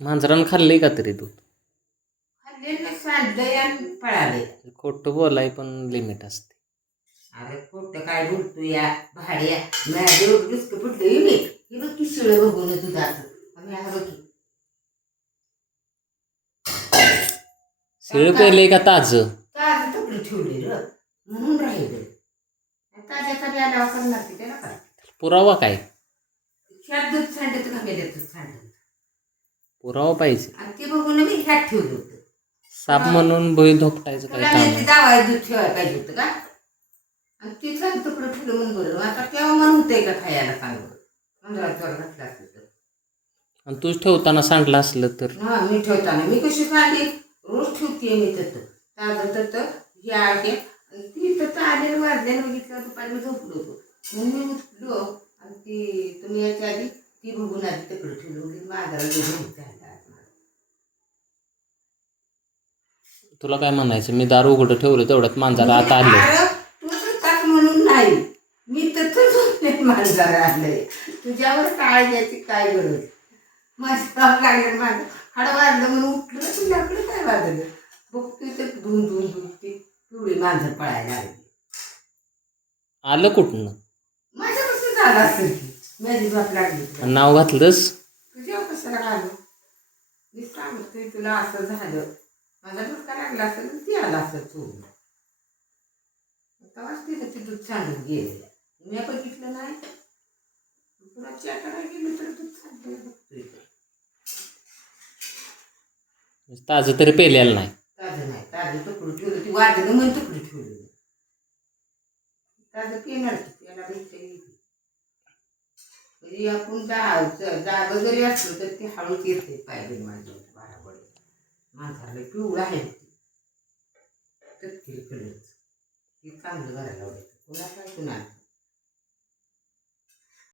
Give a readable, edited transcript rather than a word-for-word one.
मांजरानं खाल्लंय का तरी दूध? खाल्लेलं सांडलंय आणि पळाले. खोटं बोलाय पण लिमिट असते. अरे खोटं काय बोलतो या भाड्या माझ्या एवढं डिस्क फुटलं मी हे बघ की शिळ बघून दुधाचं आणि हा बघ की शिळ पेलंय का ताजं? ताजं तुकडं ठेवलेलं म्हणून राहिलं. ताज्याचा ब्याला करणार की त्याला काय पुरावा काय? ह्यात दूध सांडत का गेले दूध सांडत पुरावा पाहिजे. आणि ते बघून मी ह्यात ठेवलं होतं. साप म्हणून भुई धोपटायचं काय तुला काम मी आहे? दावा दूध ठेवायला पाहिजे होतं का आणि तिथं तुकडं ठेवलं म्हणून बोललो आता तेव्हा मन होतंय का खायला चांगलं अंधारात जर घातलं असलं तर. आणि तूच ठेवताना सांडलं असलं तर? हा मी ठेवताना मी कशी सांगते रोज ठेवते मी तसं ताजं तसं हे आहे आणि ती तसं आलेलं वाजल्यानं बघितलं दुपारी मी झोपलो होतो म्हणून मी उठलो आणि ती तुम्ही याच्या आधी ती बघून आधी तिकडं ठेवलं म्हणजे माझ्याला झाला. तुला काय म्हणायचं? मी दार उघडं ठेवलं तेवढ्यात मांजर आता आलं. अरे तू सुद्धाच म्हणून नाही मी तसंच होते मांजर आलंय तुझ्यावर काळजाची काय गरज माझं लागलं माझं हाड वाजलं म्हणून उठलं तुझ्याकडे काय वाजलं बघतोय तर धुवून धुवून धुवून ती पिवळी मांजर पळायला लागली. आलं कुठनं? माझ्यापासून झालं असेल की माझी बाप लागली आणि नाव घातलंस? तुझ्या कशाला घालू मी सांगतोय तुला असं झालं माझा डोका लागला असेल ती आला असेल चोरून तेव्हाच तिथं ते दूध सांडून गेलेलं मी बघितलं नाही तुला चॅटाला गेलो तर दूध सांडलं बघतोय ताजं तरी पेलेलं नाही. ताजं नाही ताजं तुकडं ठेवलं ती वाजलं म्हणून तुकडं ठेवलं ताजं पिणार त्याला भेटते म्हणजे आपण जागं जरी असलं तर ती हळूच येते पाहिजे माझ्या बाराबड माणसाला पिवळं आहे तपकिरी कलरचं ती चांगलं घराला लावायचं कोणाला काय कुणा